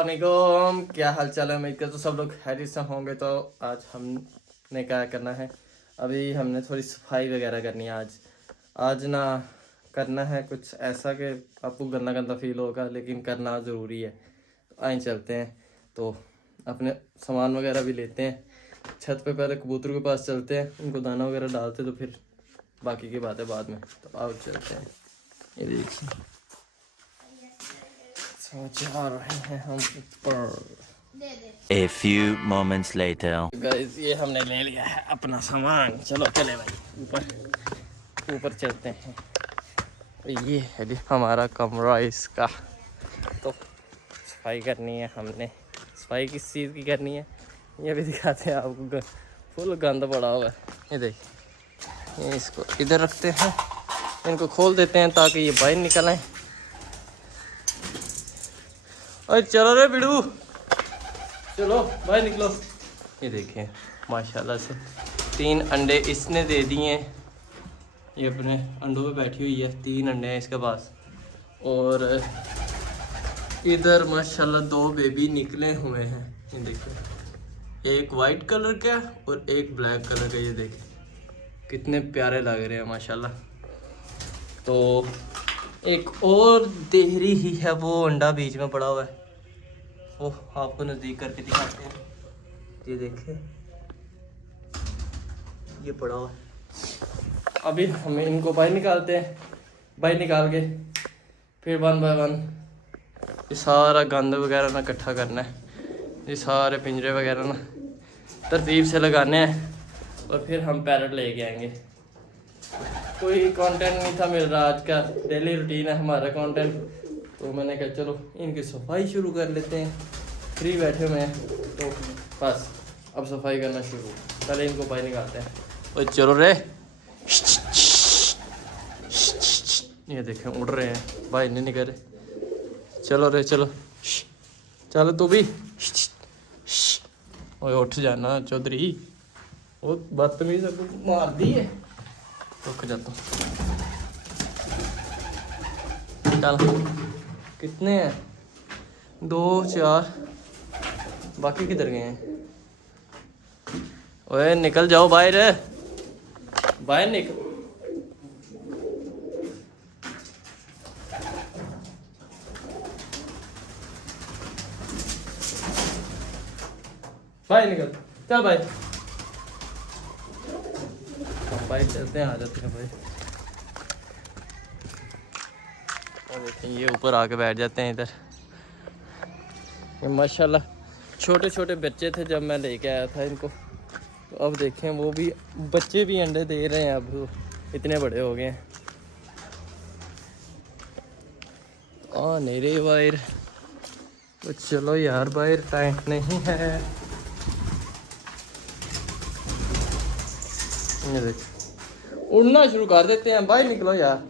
अस्सलाम वालेकुम, क्या हाल चाल है। उम्मीद करता हूँ सब लोग खैरियत से होंगे। तो आज हमने क्या करना है, अभी हमने थोड़ी सफाई वगैरह करनी है। आज ना करना है कुछ ऐसा कि आपको गंदा गंदा फील होगा, लेकिन करना ज़रूरी है। तो आए चलते हैं, तो अपने सामान वगैरह भी लेते हैं। छत पे पहले कबूतर के पास चलते हैं, उनको दाना वगैरह डालते, तो फिर बाकी की बातें बाद में। तो आओ चलते हैं। ये देखिए जा रहे हैं हम ऊपर। A few moments later. Guys ये हमने ले लिया है अपना सामान, चलो चले भाई ऊपर ऊपर चलते हैं। ये है जी हमारा कमरा इसका। तो सफाई करनी है हमने। सफाई किस चीज़ की करनी है ये भी दिखाते हैं आपको। फुल गंद पड़ा हुआ है, ये देखिए। ये इसको इधर रखते हैं, इनको खोल देते हैं ताकि ये बाहर निकल आए। अरे चलो रे बिड़ू, चलो बाहर निकलो। ये देखिए माशाल्लाह से 3 अंडे इसने दे दिए। ये अपने अंडों पे बैठी हुई है, 3 अंडे हैं इसके पास। और इधर माशाल्लाह 2 बेबी निकले हुए हैं। ये देखिए, एक वाइट कलर का और एक ब्लैक कलर का। ये देखिए कितने प्यारे लग रहे हैं माशाल्लाह। तो एक और देहरी ही है, वो अंडा बीच में पड़ा हुआ है, वो आपको नज़दीक करके दिखाते हैं। ये देखें, ये पड़ा हुआ है। अभी हमें इनको बाहर निकालते हैं। बाहर निकाल के फिर 1 बाय 1 ये सारा गंद वगैरह ना इकट्ठा करना है। ये सारे पिंजरे वगैरह ना तरतीब से लगाने हैं, और फिर हम पैरेट लेके आएंगे। कोई कंटेंट नहीं था मिल रहा, आज का डेली रूटीन है हमारा कंटेंट। तो मैंने कहा चलो इनकी सफाई शुरू कर लेते हैं, फ्री बैठे हुए हैं तो बस अब सफाई करना शुरू। पहले इनको बाहर निकालते हैं। और चलो रे, ये देखें उड़ रहे हैं, बाहर नहीं निकल रहे। चलो रे चलो, चलो तू भी। ओए उठ जाना चौधरी, वो बदतमीज मार दी है। रुक जाता हूँ, चल कितने हैं, 2 4, बाकी किधर गए हैं। ओए निकल जाओ बाहर, बाहर निकल। बाहर निकल, चल भाई। हम बाहर चलते हैं, आ जाते हैं भाई। और देखिए ये ऊपर आके बैठ जाते हैं इधर। ये माशाल्लाह छोटे छोटे बच्चे थे जब मैं लेके आया था इनको, तो अब देखें वो भी बच्चे भी अंडे दे रहे हैं। अब इतने बड़े हो गए हैं। नहीं रे बाहर, तो चलो यार बाहर टाइम नहीं है। ये देख उड़ना शुरू कर देते हैं, बाहर निकलो यार।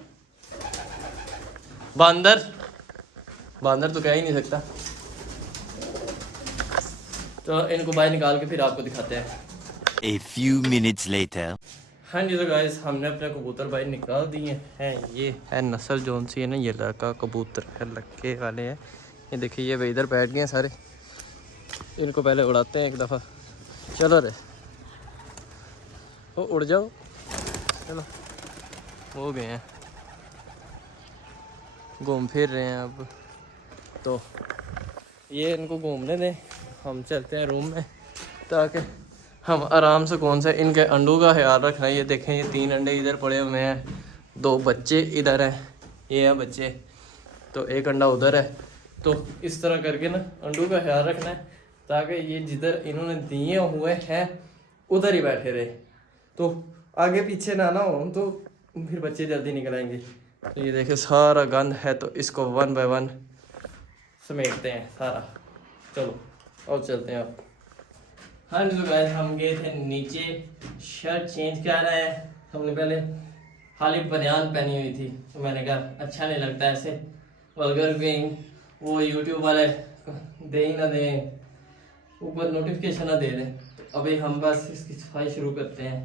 बांदर, बांदर तो कह ही नहीं सकता। तो इनको बाहर निकाल के फिर आपको दिखाते हैं। A few minutes later. हाँ जी, तो गाइस हमने अपने कबूतर बाहर निकाल दिए हैं। ये है नस्ल जोन सी है ना, ये लड़का कबूतर है, लक्के वाले हैं। ये देखिए ये वे इधर बैठ गए हैं सारे। इनको पहले उड़ाते हैं एक दफ़ा। चलो रे, वो उड़ जाओ, चलो हो गए हैं, घूम फिर रहे हैं अब। तो ये इनको घूमने दें, हम चलते हैं रूम में, ताकि हम आराम से कौन सा इनके अंडों का ख्याल रखना है। ये देखें ये 3 अंडे इधर पड़े हुए हैं, 2 बच्चे इधर हैं, ये हैं बच्चे, तो 1 अंडा उधर है। तो इस तरह करके ना अंडों का ख्याल रखना है, ताकि ये जिधर इन्होंने दिए हुए हैं उधर ही बैठे रहे। तो आगे पीछे ना हो तो फिर बच्चे जल्दी निकल आएंगे। तो ये देखिए सारा गंद है, तो इसको 1 बाय 1 समेटते हैं सारा। चलो और चलते हैं अब। हाँ जी, तो गाइस हम गए थे नीचे, शर्ट चेंज कर रहे हैं। हमने पहले खाली बनियान पहनी हुई थी, तो मैंने कहा अच्छा नहीं लगता ऐसे वल्गर बीइंग, वो यूट्यूब वाले दे ही ना दें, ऊपर नोटिफिकेशन ना दे दें। तो अभी हम बस इसकी सफाई शुरू करते हैं।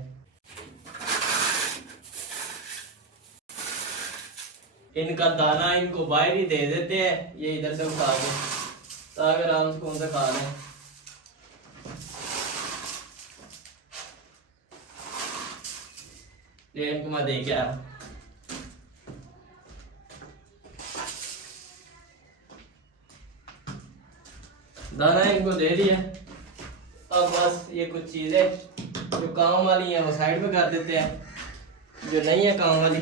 इनका दाना इनको बाहर ही दे देते हैं, ये इधर से उठा के ताकि आराम से कौन सा खा लें। ये इनको मैं दे के आया। दाना इनको दे दिया। अब बस ये कुछ चीज़ें जो काम वाली हैं वो साइड में कर देते हैं, जो नहीं है काम वाली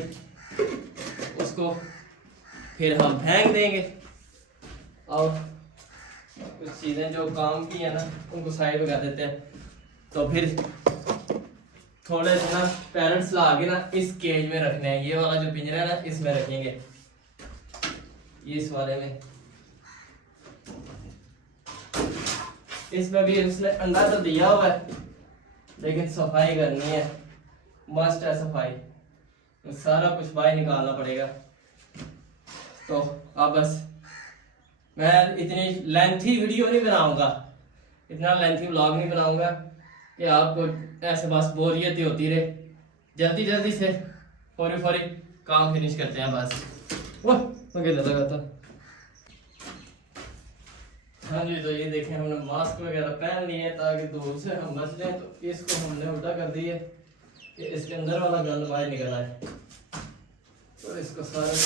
उसको फिर हम फेंक देंगे, और कुछ चीज़ें जो काम की है ना उनको साइड में कर देते हैं। तो फिर थोड़े से ना पैरेंट्स ला के ना इस केज में रखने हैं। ये वाला जो पिंजरा है ना इसमें रखेंगे, ये इस वाले में। इसमें भी उसने अंडा तो दिया हुआ है, लेकिन सफाई करनी है, मस्ट है सफाई। तो सारा कुछ बाहर निकालना पड़ेगा। तो अब बस मैं इतनी लेंथी वीडियो नहीं बनाऊंगा, इतना लेंथी व्लॉग नहीं बनाऊंगा कि आपको ऐसे बस बोरियत ही होती रहे। जल्दी जल्दी से फौरी फौरी काम फिनिश करते हैं बस। ओह मुझे लगा था। हाँ जी, तो ये देखें हमने मास्क वगैरह पहन लिए ताकि दूर से हम बच जाएं। तो इसको हमने उल्टा कर दिया कि इसके अंदर वाला गंद बाहर निकल आए। तो इसको सारे को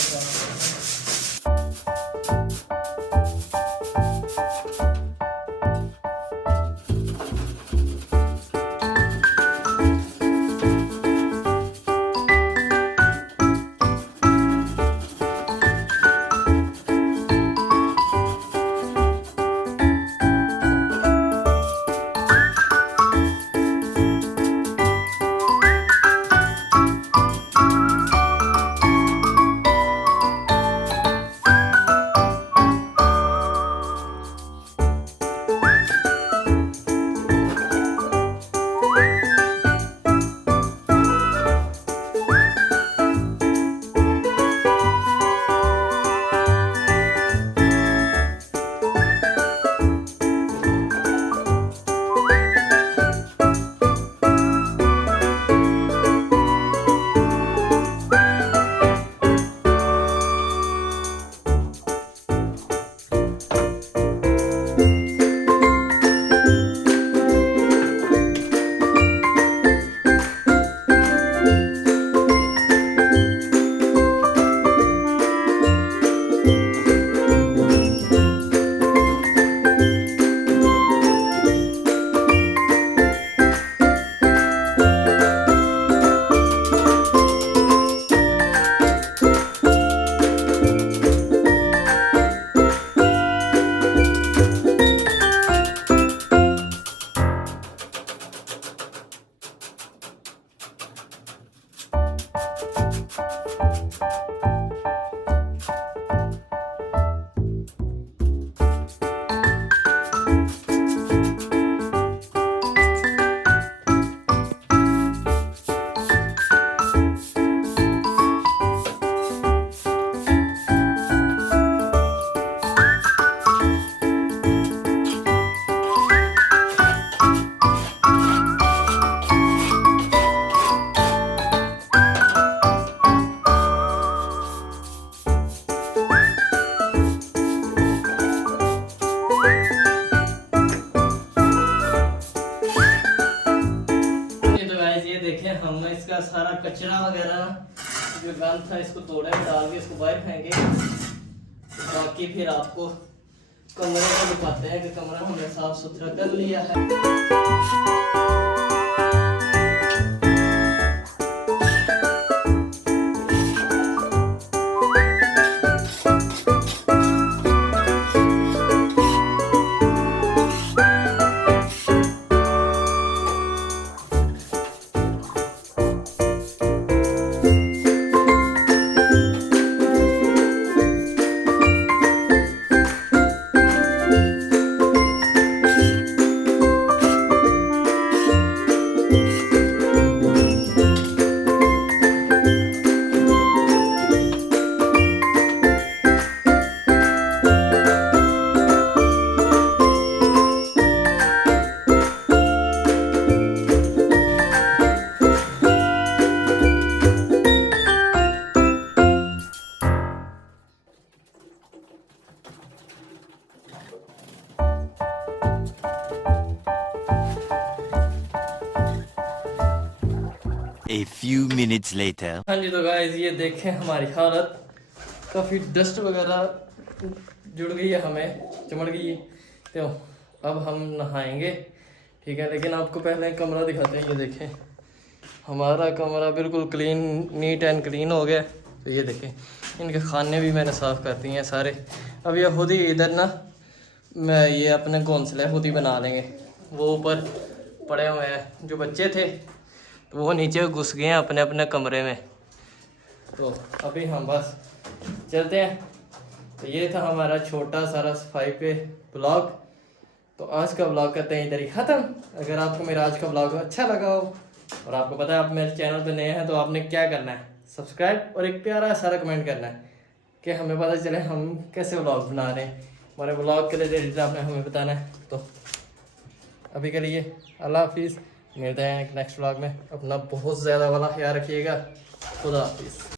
हमने इसका सारा कचरा वगैरह जो गंद था इसको तोड़े में डाल के इसको बाहर फेंके। बाकी फिर आपको कमरे को दिखाते हैं कि कमरा हमने साफ सुथरा कर लिया है। A few minutes later. हाँ जी, तो गाइस ये देखें हमारी हालत, काफ़ी डस्ट वगैरह जुड़ गई है, हमें चमड़ गई है। तो अब हम नहाएंगे, ठीक है। लेकिन आपको पहले कमरा दिखाते हैं। ये देखें हमारा कमरा बिल्कुल क्लीन, नीट एंड क्लीन हो गया। तो ये देखें इनके खाने भी मैंने साफ़ कर दिए हैं सारे। अब ये खुद ही इधर ना, मैं ये अपने घोंसले खुद ही बना लेंगे। वो ऊपर पड़े हुए हैं, जो बच्चे थे तो वो नीचे घुस गए हैं अपने अपने कमरे में। तो अभी हम बस चलते हैं। तो ये था हमारा छोटा सारा सफाई पे ब्लॉग। तो आज का ब्लॉग करते हैं इधर ही ख़त्म। अगर आपको मेरा आज का ब्लॉग अच्छा लगा हो और आपको पता है आप मेरे चैनल पे नए हैं, तो आपने क्या करना है, सब्सक्राइब और एक प्यारा सारा कमेंट करना है कि हमें पता चले हम कैसे ब्लॉग बना रहे हैं। हमारे ब्लॉग के रिलेटेड आपने हमें बताना है। तो अभी के लिए अल्लाह हाफिज़, मिलते हैं एक नेक्स्ट ब्लॉग में। अपना बहुत ज़्यादा वाला ख्याल रखिएगा। खुदा हाफिज़।